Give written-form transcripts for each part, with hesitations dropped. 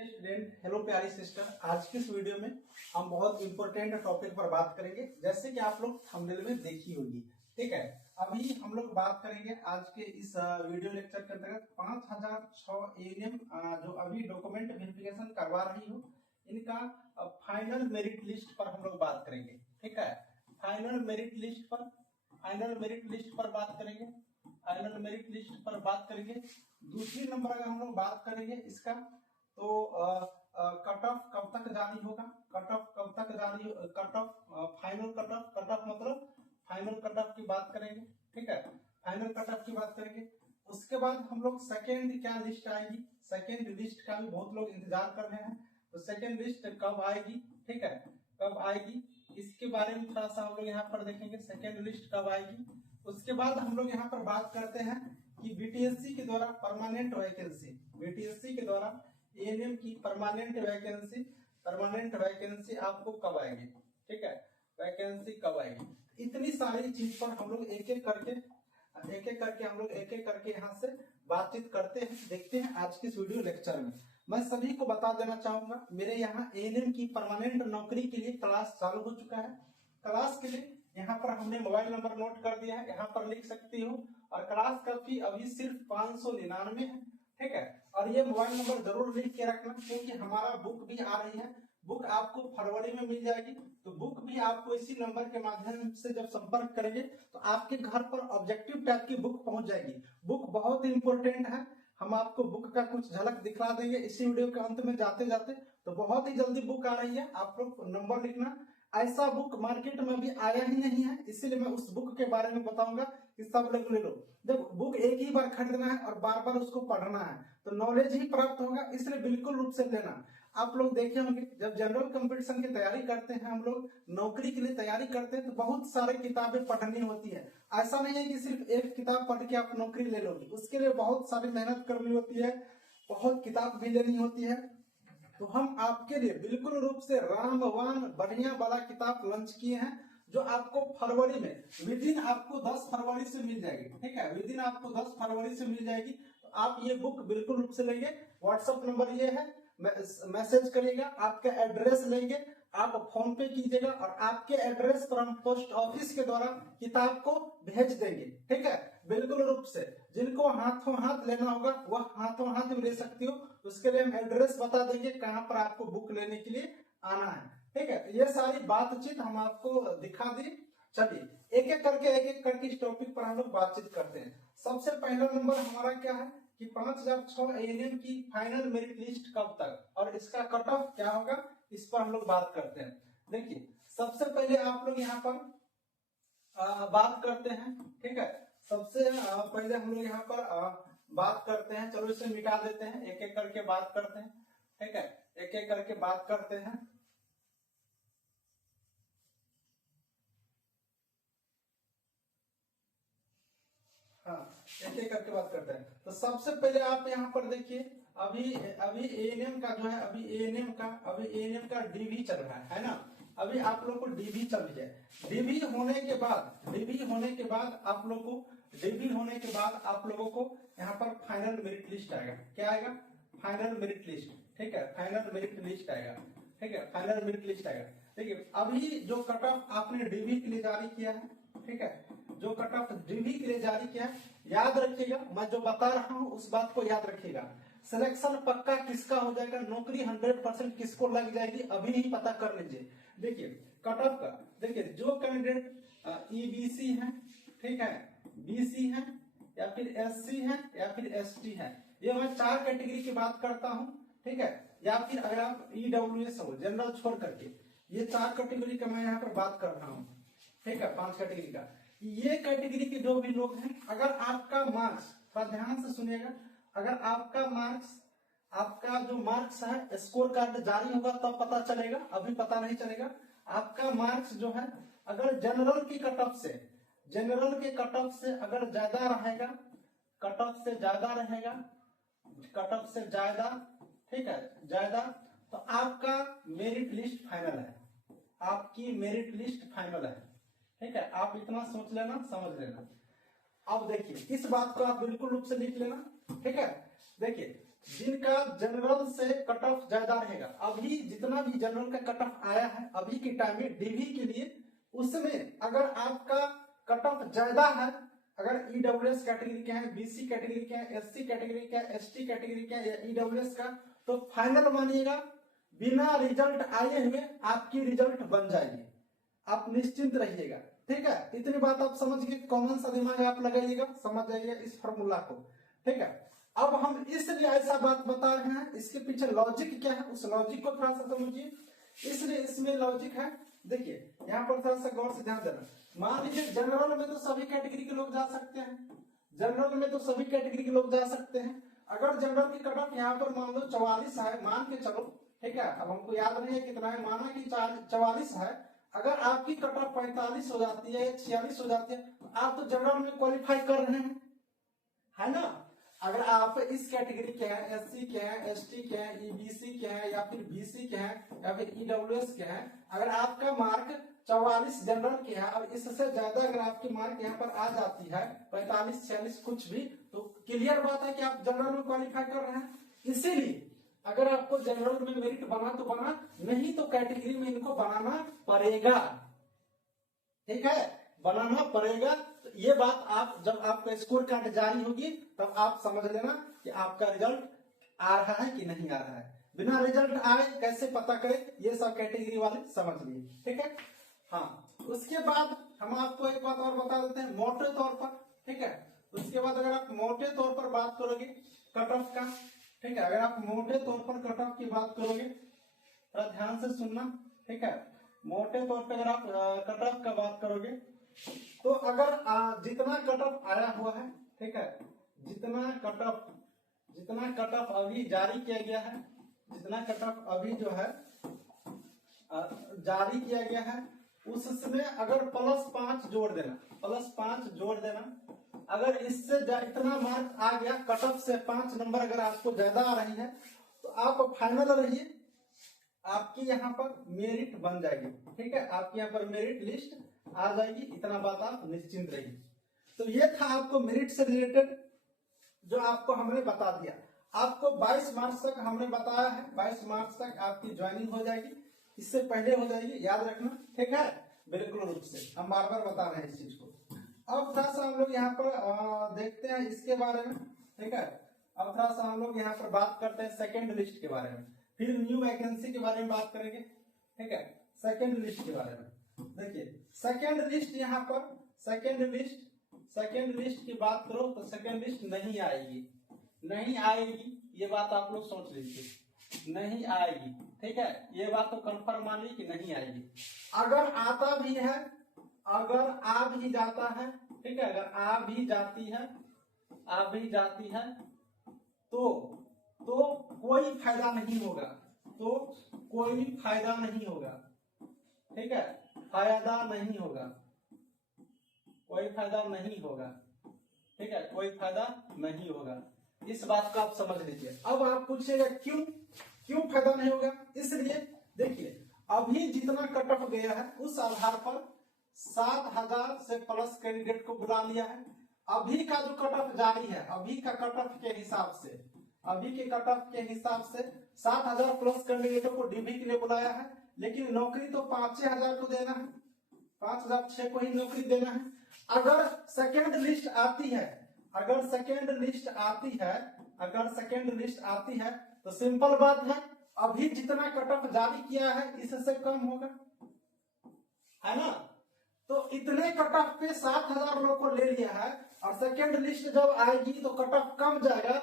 Student, hello प्यारी sister. आज की इस वीडियो में हम बहुत इंपॉर्टेंट टॉपिक पर बात करेंगे, जैसे कि आप लोग थंबनेल में देखी होगी। ठीक है, अभी हम लोग बात करेंगे आज के इस वीडियो लेक्चर के अंतर्गत 5006 एएनएम जो अभी डॉक्यूमेंट वेरिफिकेशन करवा रही हो, इनका फाइनल मेरिट लिस्ट पर हम लोग बात करेंगे। ठीक है, फाइनल मेरिट लिस्ट पर बात करेंगे। फाइनल मेरिट लिस्ट पर बात करेंगे। दूसरी नंबर अगर हम लोग बात करेंगे इसका, तो कट ऑफ कब तक जारी होगा, कट ऑफ कब तक जारी, cut off final cut off मतलब फाइनल कट ऑफ की बात करेंगे। ठीक है, फाइनल कट ऑफ की बात करेंगे। उसके बाद हम लोग सेकेंड क्या लिस्ट आएगी, सेकेंड लिस्ट का भी बहुत लोग इंतजार कर रहे हैं, तो सेकेंड लिस्ट कब आएगी। ठीक है, कब आएगी इसके बारे में थोड़ा सा हम लोग यहाँ पर देखेंगे, सेकेंड लिस्ट कब आएगी। उसके बाद हम लोग यहाँ पर बात करते हैं कि बीटीएससी के द्वारा परमानेंट वैकेंसी, बीटीएससी के द्वारा एएनएम की परमानेंट वैकेंसी आपको कब आएगी। ठीक है, वैकेंसी कब आएगी। इतनी सारी चीज पर हम लोग एक एक करके यहाँ से बातचीत करते हैं, देखते हैं आज के इस वीडियो लेक्चर में। मैं सभी को बता देना चाहूंगा, मेरे यहाँ एएनएम की परमानेंट नौकरी के लिए क्लास चालू हो चुका है। क्लास के लिए यहाँ पर हमने मोबाइल नंबर नोट कर दिया है, यहाँ पर लिख सकती हो। और क्लास का फी अभी सिर्फ 599 है। ठीक है, और ये मोबाइल नंबर जरूर लिख के रखना, क्योंकि हमारा बुक भी आ रही है। बुक आपको फरवरी में मिल जाएगी, तो बुक भी आपको इसी नंबर के माध्यम से जब संपर्क करेंगे तो आपके घर पर ऑब्जेक्टिव टाइप की बुक पहुंच जाएगी। बुक बहुत इंपॉर्टेंट है, हम आपको बुक का कुछ झलक दिखला देंगे इसी वीडियो के अंत में जाते जाते। तो बहुत ही जल्दी बुक आ रही है, आप लोग नंबर लिखना। ऐसा बुक मार्केट में भी आया ही नहीं है, इसीलिए मैं उस बुक के बारे में बताऊंगा कि सब लोग ले लो। जब बुक एक ही बार खरीदना है और बार बार उसको पढ़ना है तो नॉलेज ही प्राप्त होगा, इसलिए बिल्कुल रूप से लेना। आप लोग देखे होंगे, जब जनरल कंपटीशन की तैयारी करते हैं, हम लोग नौकरी के लिए तैयारी करते हैं, तो बहुत सारे किताबें पढ़नी होती है। ऐसा नहीं है कि सिर्फ एक किताब पढ़ के आप नौकरी ले लोगे, उसके लिए बहुत सारी मेहनत करनी होती है, बहुत किताब भी लेनी होती है। तो हम आपके लिए बिल्कुल रूप से रामबाण बढ़िया वाला किताब लॉन्च किए हैं, जो आपको फरवरी में विदिन आपको 10 फरवरी से मिल जाएगी। ठीक है, विदिन आपको 10 फरवरी से मिल जाएगी। तो आप ये बुक बिल्कुल रूप से लेंगे। व्हाट्सएप नंबर ये है, मैसेज करिएगा, आपका एड्रेस लेंगे, आप फोन पे कीजिएगा और आपके एड्रेस पर हम पोस्ट ऑफिस के द्वारा किताब को भेज देंगे। ठीक है, बिल्कुल रूप से जिनको हाथों हाथ लेना होगा वह हाथों हाथ भी ले सकती हो। उसके लिए हम एड्रेस बता देंगे कहां पर आपको बुक लेने के लिए आना है। ठीक है, तो ये सारी बातचीत हम आपको दिखा दी। चलिए एक एक करके इस टॉपिक पर हम लोग बातचीत करते हैं। सबसे पहला नंबर हमारा क्या है कि 5006 एएनएम की फाइनल मेरिट लिस्ट कब तक और इसका कट ऑफ क्या होगा, इस पर हम लोग बात करते हैं। देखिए, सबसे पहले आप लोग यहाँ पर बात करते हैं। ठीक है, सबसे पहले हम लोग यहाँ पर बात करते हैं। चलो इसे मिटा देते हैं, एक एक करके बात करते हैं। ठीक है, एक एक करके बात करते हैं। हाँ, एक एक करके बात करते हैं। तो सबसे पहले आप यहाँ पर देखिए, अभी अभी एएनएम का जो है, अभी एएनएम का डीवी चल रहा है ना। अभी आप लोग को डीवी चल रही है। डीवी होने के बाद आप लोगों को यहाँ पर फाइनल मेरिट लिस्ट आएगा। क्या आएगा? Final merit list. ठीक है, फाइनल मेरिट लिस्ट आएगा। ठीक है, फाइनल मेरिट लिस्ट आएगा। देखिए, अभी जो कट ऑफ आपने डीवी के लिए जारी किया है, ठीक है, जो कट ऑफ डीवी के लिए जारी किया है, याद रखिएगा, मैं जो बता रहा हूं उस बात को याद रखिएगा। सिलेक्शन पक्का किसका हो जाएगा, नौकरी 100% किसको लग जाएगी, अभी ही पता कर लीजिए। देखिए कट ऑफ का, देखिए जो कैंडिडेट ईबीसी है, ठीक है, बीसी है, या फिर एससी है, या फिर एसटी है, ये मैं 4 कैटेगरी की बात करता हूं। ठीक है, या फिर अगर आप ईडब्ल्यूएस हो, जनरल छोड़ करके, ये 4 कैटेगरी का मैं यहाँ पर बात कर रहा हूँ। ठीक है, 5 कैटेगरी का। ये कैटेगरी के जो भी लोग हैं, अगर आपका मार्क्स, थोड़ा ध्यान से सुनिएगा, अगर आपका जो मार्क्स है, स्कोर कार्ड जारी होगा तब पता चलेगा, अभी पता नहीं चलेगा। आपका मार्क्स जो है, अगर जनरल की कट ऑफ से, जनरल के कट ऑफ से अगर ज्यादा रहेगा, कट ऑफ से ज्यादा रहेगा, कट ऑफ से ज्यादा, ठीक है, ज्यादा, तो आपका मेरिट लिस्ट फाइनल है, आपकी मेरिट लिस्ट फाइनल है। ठीक है, आप इतना सोच लेना, समझ लेना। अब देखिए, इस बात को आप बिल्कुल रूप से लिख लेना। ठीक है, देखिए जिनका जनरल से कट ऑफ ज्यादा रहेगा, अभी जितना भी जनरल का कट ऑफ आया है अभी के टाइम में डीवी के लिए, उसमें अगर आपका कट ऑफ ज्यादा है, अगर ईडब्ल्यूएस कैटेगरी के हैं, बीसी कैटेगरी के हैं, एससी कैटेगरी के हैं, एसटी कैटेगरी के हैं या ईडब्ल्यूएस का, तो फाइनल मानिएगा बिना रिजल्ट आए हुए आपकी रिजल्ट बन जाएगी, आप निश्चिंत रहिएगा। ठीक है, इतनी बात आप समझ गए, कॉमन सा दिमाग आप लगाइएगा, समझ जाइए इस फॉर्मूला को। ठीक है, अब हम इसलिए ऐसा बात बता रहे हैं, इसके पीछे लॉजिक क्या है उस लॉजिक को थोड़ा सा समझिए। इसलिए इसमें लॉजिक है, देखिए यहाँ पर थोड़ा सा गौर से ध्यान देना। मान लीजिए जनरल में तो सभी कैटेगरी के लोग जा सकते हैं, जनरल में तो सभी कैटेगरी के लोग जा सकते हैं। अगर जनरल की कट ऑफ यहाँ पर मान लो 44 है, मान के चलो, ठीक है, अब हमको याद नहीं है कितना है, माना कि 44 है, अगर आपकी कट ऑफ 45 हो जाती है, 46 हो जाती है, तो आप तो जनरल में क्वालिफाई कर रहे हैं, है ना। अगर आप इस कैटेगरी के हैं, एससी के हैं, एसटी के हैं, ईबीसी के हैं या फिर बीसी के हैं या फिर ईडब्ल्यूएस के हैं, अगर आपका मार्क 44 जनरल के है और इससे ज्यादा अगर आपकी मार्क यहाँ पर आ जाती है 45, 46 कुछ भी, तो क्लियर बात है कि आप जनरल में क्वालिफाई कर रहे हैं। इसीलिए अगर आपको जनरल में मेरिट बना तो बना, नहीं तो कैटेगरी में इनको बनाना पड़ेगा। ठीक है, बनाना पड़ेगा। तो ये बात आप जब आपका स्कोर कार्ड जारी होगी तब आप समझ लेना कि आपका रिजल्ट आ रहा है कि नहीं आ रहा है। बिना रिजल्ट आए कैसे पता करें, ये सब कैटेगरी वाले समझ लिए। ठीक है, हाँ, उसके बाद हम आपको एक बात और बता देते हैं मोटे तौर पर। ठीक है, उसके बाद अगर आप मोटे तौर पर बात करोगे कट ऑफ का, ठीक है, अगर आप मोटे तौर पर कट ऑफ की बात करोगे, थोड़ा ध्यान से सुनना। ठीक है, मोटे तौर पर अगर आप कट ऑफ का बात करोगे तो अगर जितना कट ऑफ आया हुआ है, ठीक है, जितना कट ऑफ अभी जारी किया गया है, जितना कट ऑफ अभी जो है जारी किया गया है, उसमें अगर +5 जोड़ देना, +5 जोड़ देना, अगर इससे इतना मार्क आ गया, कट ऑफ से 5 नंबर अगर आपको ज्यादा आ रही है, तो आप फाइनल रहिए, आपकी यहाँ पर मेरिट बन जाएगी। ठीक है, आपकी यहाँ पर मेरिट लिस्ट आ जाएगी, इतना बात आप निश्चिंत रहिए। तो ये था आपको मेरिट से रिलेटेड जो आपको हमने बता दिया। आपको 22 मार्च तक हमने बताया है, 22 मार्च तक आपकी ज्वाइनिंग हो जाएगी, इससे पहले हो जाएगी, याद रखना। ठीक है, बिल्कुल रूप से हम बार बार बता रहे हैं इस चीज को। अब थोड़ा सा हम लोग यहाँ पर देखते हैं इसके बारे में। ठीक है, अब थोड़ा सा हम लोग यहाँ पर बात करते हैं सेकेंड लिस्ट के बारे में, फिर न्यू वैकेंसी के बारे में बात करेंगे। ठीक है, सेकेंड लिस्ट के बारे में देखिए, सेकेंड लिस्ट यहाँ पर सेकेंड लिस्ट की बात करो तो सेकेंड लिस्ट नहीं आएगी, नहीं आएगी, ये बात आप लोग सोच लीजिए, नहीं आएगी। ठीक है, ये बात तो कंफर्म मान ली कि नहीं आएगी। अगर आता भी है, अगर आ भी जाता है, ठीक है, अगर आ भी जाती है तो कोई फायदा नहीं होगा, तो कोई फायदा नहीं होगा। ठीक है, फायदा नहीं होगा, कोई फायदा नहीं होगा। ठीक है, कोई फायदा नहीं होगा, इस बात को आप समझ लीजिए। अब आप पूछिएगा क्यों फायदा नहीं होगा? इसलिए देखिए, अभी जितना कट ऑफ गया है उस आधार पर 7000 से प्लस कैंडिडेट को बुला लिया है। अभी का जो कट ऑफ जारी है, अभी का कट ऑफ के हिसाब से, अभी के कट ऑफ के हिसाब से 7000 प्लस कैंडिडेटों को डीबी के लिए बुलाया है, लेकिन नौकरी तो 5000 को देना है, 5006 को ही नौकरी देना है। अगर सेकेंड लिस्ट आती है, अगर सेकेंड लिस्ट आती है तो सिंपल बात है, अभी जितना कट ऑफ जारी किया है इससे कम होगा, है ना। तो इतने कट ऑफ पे 7000 लोग को ले लिया है, और सेकेंड लिस्ट जब आएगी तो कट ऑफ कम जाएगा।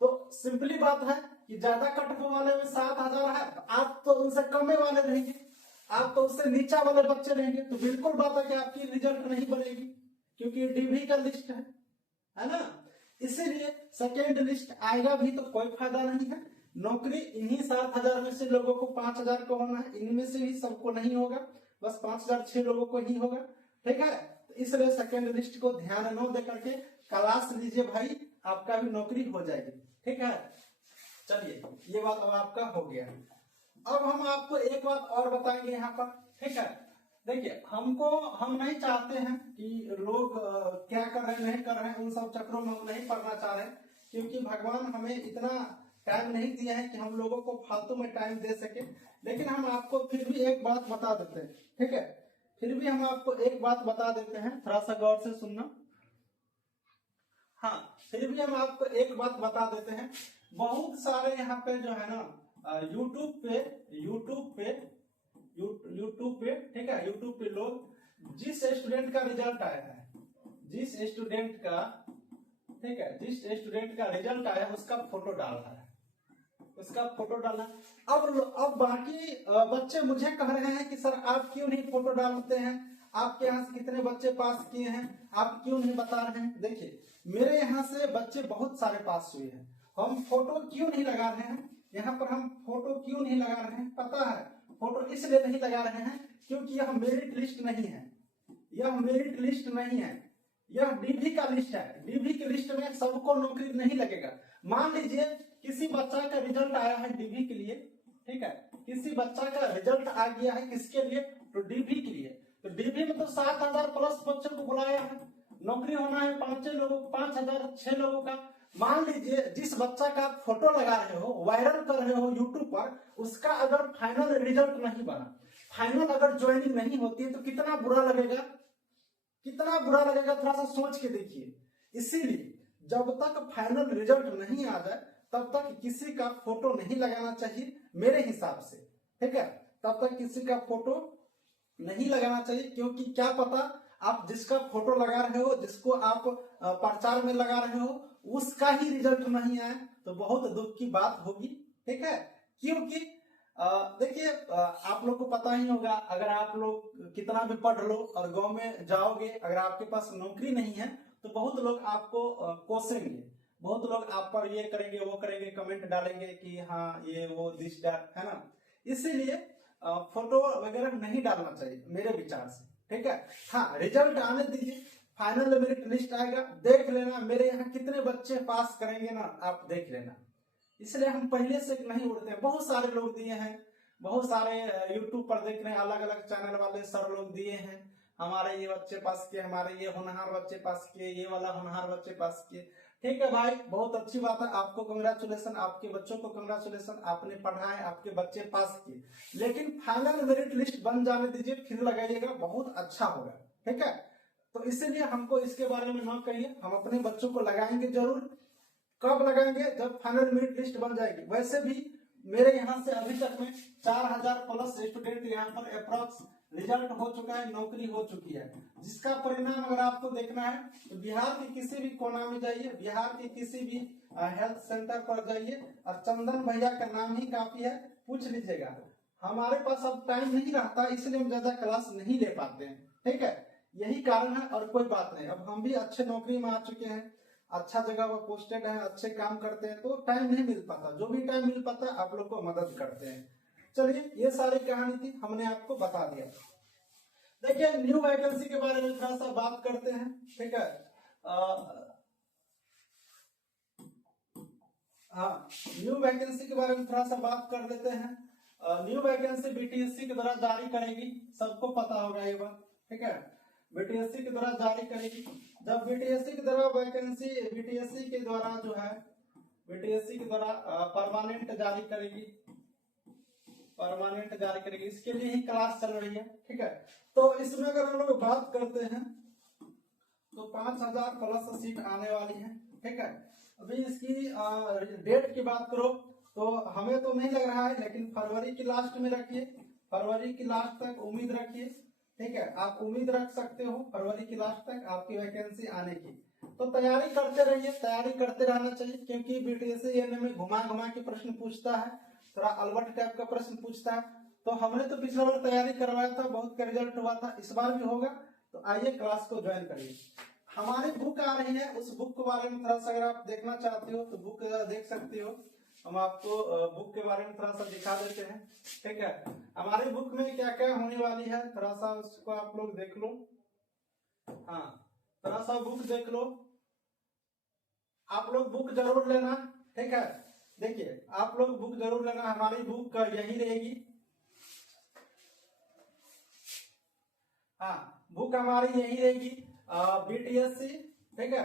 तो सिंपली बात है कि ज्यादा कट ऑफ वाले में 7000 है, आप तो उनसे कम वाले रहेंगे, आप तो उससे नीचा वाले बच्चे रहेंगे, तो बिल्कुल बात है कि आपकी रिजल्ट नहीं बनेगी, क्योंकि डीवी का लिस्ट है ना। इसीलिए सेकेंड लिस्ट आएगा भी तो कोई फायदा नहीं है, नौकरी इन्हीं 7000 में से लोगों को 5000 को होना है, इनमें से भी सबको नहीं होगा, बस 5006 लोगों को ही होगा। ठीक है, तो इसलिए सेकेंड लिस्ट को ध्यान न दे करके क्लास लीजिए भाई, आपका भी नौकरी हो जाएगी। ठीक है, चलिए ये बात अब आपका हो गया। अब हम आपको एक बात और बताएंगे यहाँ पर। ठीक है, देखिए, हम नहीं चाहते हैं कि लोग क्या कर रहे हैं नहीं कर रहे हैं, उन सब चक्रों में हम नहीं पढ़ना चाह रहे हैं, क्योंकि भगवान हमें इतना टाइम नहीं दिया है कि हम लोगों को फालतू में टाइम दे सके, लेकिन हम आपको फिर भी एक बात बता देते हैं, ठीक है। फिर भी हम आपको एक बात बता देते हैं, थोड़ा सा गौर से सुनना। हाँ, फिर भी हम आपको एक बात बता देते हैं, बहुत सारे यहाँ पे जो है ना यूट्यूब पे ठीक है, यूट्यूब पे लोग जिस स्टूडेंट का रिजल्ट आया है, जिस स्टूडेंट का ठीक है, जिस स्टूडेंट का रिजल्ट आया है उसका फोटो डाल रहा है, उसका फोटो डालना। अब बाकी बच्चे मुझे कह रहे हैं कि सर आप क्यों नहीं फोटो डालते हैं, आपके यहाँ से कितने बच्चे पास किए हैं, आप क्यों नहीं बता रहे हैं। देखिए मेरे यहाँ से बच्चे बहुत सारे पास हुए हैं, हम फोटो क्यों नहीं लगा रहे हैं, यहाँ पर हम फोटो क्यों नहीं लगा रहे हैं, पता है फोटो इसलिए नहीं लगा रहे हैं क्योंकि यह मेरिट लिस्ट नहीं है, यह मेरिट लिस्ट नहीं है, यह डीवी का लिस्ट है। डीवी की लिस्ट में सबको नौकरी नहीं लगेगा। मान लीजिए किसी बच्चा का रिजल्ट आया है डीवी के लिए, ठीक है, किसी बच्चा का रिजल्ट आ गया है किसके लिए, तो डीवी के लिए। तो डीवी में तो 7,000 प्लस बच्चों को बुलाया है, नौकरी होना है 5,000 6 लोगों का। मान लीजिए जिस बच्चा का आप फोटो लगा रहे हो, वायरल कर रहे हो यूट्यूब पर, उसका अगर फाइनल रिजल्ट नहीं बना, फाइनल अगर ज्वाइनिंग नहीं होती है तो कितना बुरा लगेगा, कितना बुरा लगेगा, थोड़ा सा सोच के देखिए। इसीलिए जब तक फाइनल रिजल्ट नहीं आ जाए तब तक किसी का फोटो नहीं लगाना चाहिए मेरे हिसाब से, ठीक है। तब तक किसी का फोटो नहीं लगाना चाहिए, क्योंकि क्या पता आप जिसका फोटो लगा रहे हो, जिसको आप प्रचार में लगा रहे हो, उसका ही रिजल्ट नहीं आए तो बहुत दुख की बात होगी, ठीक है। क्योंकि देखिए आप लोग को पता ही होगा, अगर आप लोग कितना भी पढ़ लो और गांव में जाओगे, अगर आपके पास नौकरी नहीं है तो बहुत लोग आपको कोसेंगे, बहुत लोग आप पर ये करेंगे वो करेंगे, कमेंट डालेंगे कि हाँ ये वो दिस दैट, है ना। इसीलिए फोटो वगैरह नहीं डालना चाहिए मेरे विचार से, ठीक है। हाँ, रिजल्ट आने दीजिए, फाइनल मेरिट लिस्ट आएगा, देख लेना मेरे यहाँ कितने बच्चे पास करेंगे ना, आप देख लेना। इसलिए हम पहले से नहीं उड़ते हैं, बहुत सारे लोग दिए हैं, बहुत सारे यूट्यूब पर देख रहे हैं, अलग अलग चैनल वाले सर लोग दिए हैं, हमारे ये बच्चे पास किए, हमारे ये होनहार बच्चे पास किए, ये वाला होनहार बच्चे पास किए। ठीक है भाई, बहुत अच्छी बात है, आपको कंग्रेचुलेशन, आपके बच्चों को कंग्रेचुलेशन, आपने पढ़ा है, आपके बच्चे पास किए। लेकिन फाइनल मेरिट लिस्ट बन जाने दीजिए, फिर लगाइएगा, बहुत अच्छा होगा, ठीक है। तो इसीलिए हमको इसके बारे में न कहिए, हम अपने बच्चों को लगाएंगे जरूर। कब लगाएंगे, जब फाइनल मेरिट लिस्ट बन जाएगी। वैसे भी मेरे यहाँ से अभी तक में 4,000 प्लस स्टूडेंट यहाँ पर अप्रॉक्स रिजल्ट हो चुका है, नौकरी हो चुकी है, जिसका परिणाम अगर आपको देखना है तो बिहार के किसी भी कोना में जाइए, बिहार के किसी भी हेल्थ सेंटर पर जाइए और चंदन भैया का नाम ही काफी है, पूछ लीजिएगा। हमारे पास अब टाइम नहीं रहता, इसलिए हम ज्यादा क्लास नहीं ले पाते हैं, ठीक है, यही कारण है और कोई बात नहीं। अब हम भी अच्छे नौकरी में आ चुके हैं, अच्छा जगह पर पोस्टेड है, अच्छे काम करते हैं, तो टाइम नहीं मिल पाता, जो भी टाइम मिल पाता है आप लोग को मदद करते हैं। चलिए, ये सारी कहानी थी, हमने आपको बता दिया। देखिए न्यू वैकेंसी के बारे में थोड़ा सा बात करते हैं, ठीक है। हाँ, न्यू वैकेंसी के बारे में थोड़ा सा बात कर लेते हैं। न्यू वैकेंसी बीटीएससी के द्वारा जारी करेगी, सबको पता होगा ये बात, ठीक है, बीटीएससी के द्वारा जारी करेगी। जब बीटीएससी के द्वारा वैकेंसी, बीटीएससी के द्वारा जो है, बीटीएससी के द्वारा परमानेंट जारी करेगी, परमानेंट जारी करेगी, इसके लिए ही क्लास चल रही है, ठीक है। तो इसमें अगर हम लोग बात करते हैं तो 5,000 प्लस सीट आने वाली है, ठीक है। अभी इसकी डेट की बात करो तो हमें तो नहीं लग रहा है, लेकिन फरवरी की लास्ट में रखिए, फरवरी की लास्ट तक उम्मीद रखिए, ठीक है, आप उम्मीद रख सकते हो फरवरी की लास्ट तक आपकी वैकेंसी आने की। तो तैयारी करते रहिए, तैयारी करते रहना चाहिए, क्योंकि बीटीएससी में घुमा घुमा के प्रश्न पूछता है, थोड़ा अलबट टाइप का प्रश्न पूछता है। तो हमने तो पिछला बार तैयारी करवाया था, बहुत का रिजल्ट हुआ था, इस बार भी होगा, तो आइए क्लास को ज्वाइन करिए। हमारी बुक आ रही है, उस बुक के बारे में थोड़ा सा अगर आप देखना चाहते हो तो बुक देख सकते हो, हम आपको बुक के बारे में थोड़ा सा दिखा देते हैं, ठीक है। हमारी बुक में क्या क्या होने वाली है, थोड़ा सा उसको आप लोग देख लो। हाँ, थोड़ा सा बुक देख लो, आप लोग बुक जरूर लेना, ठीक है। देखिए आप लोग बुक जरूर लेना, हमारी बुक यही रहेगी। हाँ, बुक हमारी यही रहेगी, बीटीएससी, ठीक है।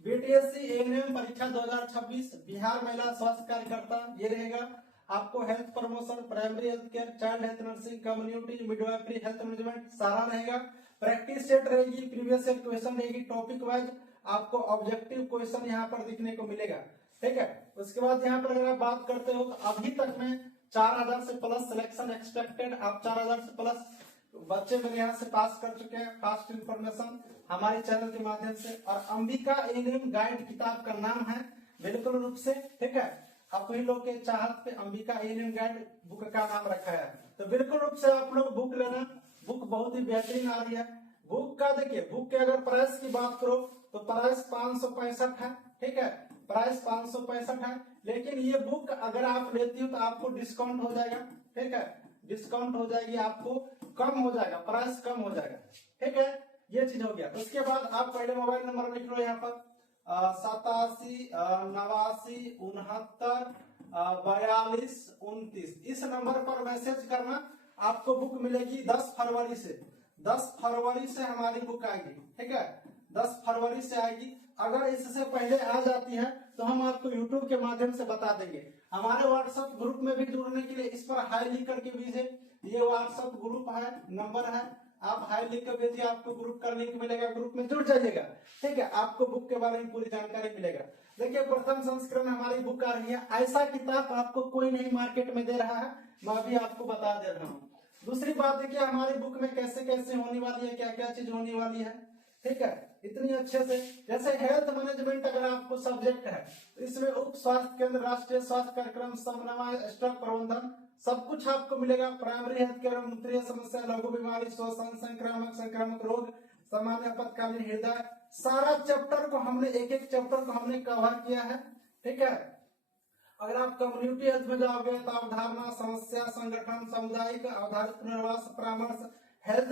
बीटीएससी एएनएम परीक्षा 2026 बिहार महिला स्वास्थ्य कार्यकर्ता ये रहेगा। आपको health promotion, primary health care, child health nursing, community midwifery, health management सारा रहेगा। प्रैक्टिस सेट रहेगी, प्रीवियस ईयर क्वेश्चन रहेगी, टॉपिक वाइज आपको ऑब्जेक्टिव क्वेश्चन यहाँ पर दिखने को मिलेगा। ठीक है, उसके बाद यहाँ पर अगर आप बात करते हो तो अभी तक में 4000 से प्लस सिलेक्शन एक्सपेक्टेड, आप 4000 से प्लस बच्चे मेरे यहाँ से पास कर चुके हैं फास्ट इन्फॉर्मेशन हमारे चैनल के माध्यम से। और अंबिका एएनएम गाइड किताब का नाम है बिल्कुल रूप से। ठीक है, आप ही लोग के चाहत पे अंबिका एएनएम गाइड बुक का नाम रखा है, तो बिल्कुल रूप से आप लोग बुक लेना। बुक बहुत ही बेहतरीन आ रही है। बुक का देखिए, बुक के अगर प्राइस की बात करो तो प्राइस 565 है। ठीक है, प्राइस 565 है, लेकिन ये बुक अगर आप लेती हो तो आपको डिस्काउंट हो जाएगा। ठीक है, डिस्काउंट हो जाएगी, आपको कम हो जाएगा, प्राइस कम हो जाएगा। ठीक है, ये चीज हो गया। उसके बाद आप पहले मोबाइल नंबर लिख लो यहाँ पर 87 89 69 42 29, इस नंबर पर मैसेज करना। आपको बुक मिलेगी 10 फरवरी से। 10 फरवरी से हमारी बुक आएगी। ठीक है, 10 फरवरी से आएगी। अगर इससे पहले आ जाती है तो हम आपको यूट्यूब के माध्यम से बता देंगे। हमारे व्हाट्सएप ग्रुप में भी जुड़ने के लिए इस पर हाई लिख करके भेजिए। ये व्हाट्सएप ग्रुप है, नंबर है, आप हाई लिख कर भेजिए, आपको ग्रुप का लिंक मिलेगा, ग्रुप में जुड़ जाइएगा। ठीक है, आपको बुक के बारे में पूरी जानकारी मिलेगा। देखिए, प्रथम संस्करण हमारी बुक आ रही है, ऐसा किताब आपको कोई नहीं मार्केट में दे रहा है, मैं भी आपको बता दे रहा हूँ। दूसरी बात देखिए, हमारी बुक में कैसे कैसे होने वाली है, क्या क्या चीज होने वाली है। ठीक है, इतनी अच्छे से, जैसे हेल्थ मैनेजमेंट अगर आपको सब्जेक्ट है तो इसमें उप स्वास्थ्य केंद्र, राष्ट्रीय स्वास्थ्य कार्यक्रम, समन्वय, स्टॉक प्रबंधन सब कुछ आपको मिलेगा। प्राइमरी हेल्थ केयर, मूत्रीय समस्या, लघु बीमारी, श्वसन, संक्रामक रोग, सामान्य आपातकालीन हृदय, सारा चैप्टर को हमने एक एक चैप्टर को हमने कवर किया है। ठीक है, अगर आप कम्युनिटी हेल्थ में जाओगे तो अवधारणा, समस्या, संगठन, सामुदायिक आधारित पुनर्वास, परामर्श, हेल्थ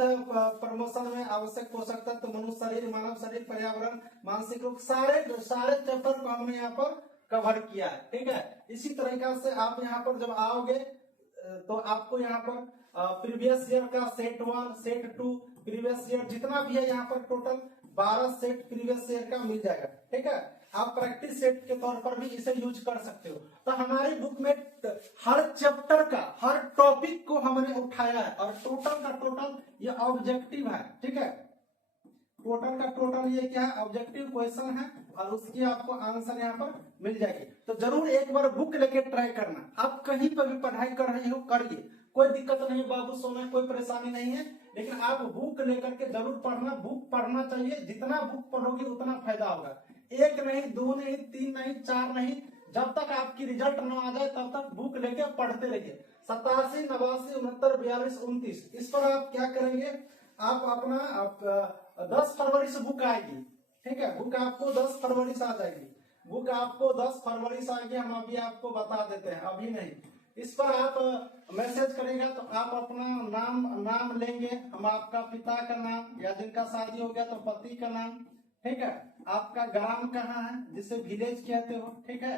प्रमोशन में आवश्यक पोषक तत्व, मनुष्य शरीर, मानव शरीर, पर्यावरण, मानसिक रोग, सारे चैप्टर को हमने यहाँ पर कवर किया है। ठीक है, इसी तरीका से आप यहाँ पर जब आओगे तो आपको यहाँ पर प्रीवियस ईयर का सेट 1, सेट 2, प्रीवियस ईयर जितना भी है यहाँ पर टोटल 12 सेट प्रीवियस ईयर का मिल जाएगा। ठीक है, आप प्रैक्टिस सेट के तौर पर भी इसे यूज कर सकते हो। तो हमारी बुक में हर चैप्टर का, हर टॉपिक को हमने उठाया है और टोटल का टोटल ये ऑब्जेक्टिव है। ठीक है, टोटल का टोटल ये क्या है, ऑब्जेक्टिव क्वेश्चन है और उसकी आपको आंसर यहाँ पर मिल जाएगी। तो जरूर एक बार बुक लेके ट्राई करना। आप कहीं पर भी पढ़ाई कर रहे हो करिए, कोई दिक्कत नहीं बाबू, सोना कोई परेशानी नहीं है, लेकिन आप बुक लेकर के जरूर पढ़ना। बुक पढ़ना चाहिए, जितना बुक पढ़ोगे उतना फायदा होगा। एक नहीं, दो नहीं, तीन नहीं, चार नहीं, जब तक आपकी रिजल्ट न आ जाए तब तक बुक लेके पढ़ते रहिए। 87 89 69 42 29, इस पर आप क्या करेंगे, आप अपना 10 फरवरी से बुक आएगी। ठीक है, बुक आपको 10 फरवरी से आ जाएगी। बुक आपको 10 फरवरी से आएगी, हम अभी आपको बता देते हैं, अभी नहीं। इस पर आप मैसेज करेंगे तो आप अपना नाम लेंगे, हम आपका पिता का नाम, या जिनका शादी हो गया तो पति का नाम। ठीक है, आपका ग्राम कहाँ है, जिसे विलेज कहते हो। ठीक है,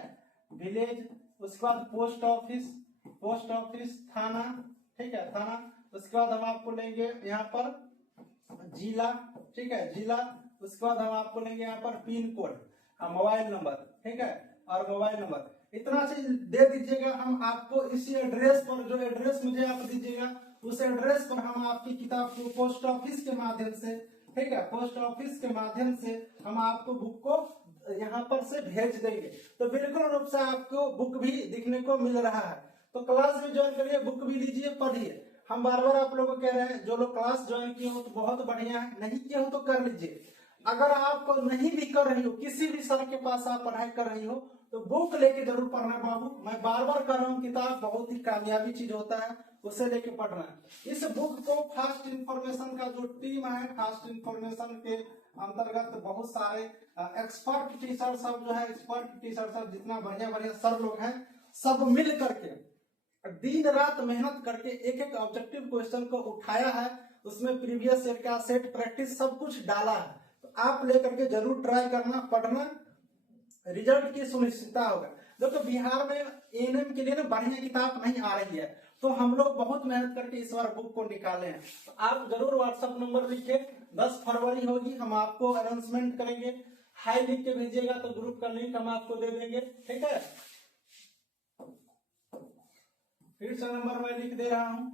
विलेज, उसके बाद पोस्ट ऑफिस, थाना। ठीक है, थाना, उसके बाद हम आपको लेंगे यहाँ पर जिला। ठीक है, जिला, उसके बाद हम आपको लेंगे यहाँ पर पिन कोड, मोबाइल नंबर। ठीक है, और मोबाइल नंबर इतना चीज दे दीजिएगा। हम आपको इसी एड्रेस पर, जो एड्रेस मुझे आप दीजिएगा उस एड्रेस पर हम आपकी किताब को पोस्ट ऑफिस के माध्यम से, ठीक है, पोस्ट ऑफिस के माध्यम से हम आपको बुक को यहाँ पर से भेज देंगे। तो बिल्कुल रूप से आपको बुक भी दिखने को मिल रहा है। तो क्लास भी ज्वाइन करिए, बुक भी लीजिए, पढ़िए। हम बार बार आप लोगों को कह रहे हैं, जो लोग क्लास ज्वाइन किए हो तो बहुत बढ़िया है, नहीं किए हो तो कर लीजिए। अगर आप नहीं भी कर रही हो, किसी भी सर के पास आप पढ़ाई कर रही हो, तो बुक लेके जरूर पढ़ना बाबू। मैं बार बार कर रहा हूँ, किताब बहुत ही कामयाबी चीज होता है, उसे लेके पढ़ना है। इस बुक को फास्ट इंफॉर्मेशन का जो टीम है, फास्ट इंफॉर्मेशन के अंतर्गत बहुत सारे एक्सपर्ट टीचर सब जो है, एक्सपर्ट टीचर सब जितना बढ़िया बढ़िया सर लोग हैं, सब मिल करके दिन रात मेहनत करके एक एक ऑब्जेक्टिव क्वेश्चन को उठाया है, उसमें प्रीवियस ईयर का सेट प्रैक्टिस सब कुछ डाला है। तो आप लेकर के जरूर ट्राई करना, पढ़ना, रिजल्ट की सुनिश्चितता होगा। देखो, बिहार में एएनएम के लिए ना बढ़िया किताब नहीं आ रही है, तो हम लोग बहुत मेहनत करके इस बार बुक को निकाले हैं। तो आप जरूर व्हाट्सएप नंबर लिखिए, 10 फरवरी होगी, हम आपको अनाउंसमेंट करेंगे। हाई लिख के भेजिएगा तो ग्रुप का लिंक हम आपको दे देंगे, ठीक है। फिर से नंबर मैं लिख दे रहा हूं,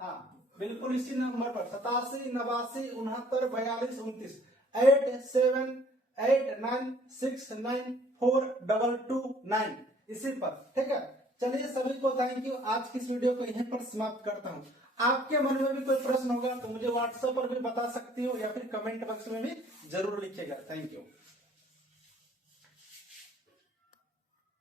हाँ बिल्कुल इसी नंबर पर 87 89 69 42 29 8789694229 इसी पर, ठीक है। चलिए सभी को थैंक यू। आज की इस वीडियो को यहीं पर समाप्त करता हूँ। आपके मन में भी कोई प्रश्न होगा तो मुझे व्हाट्सएप पर भी बता सकती हो या फिर कमेंट बॉक्स में भी जरूर लिखिएगा। Thank you.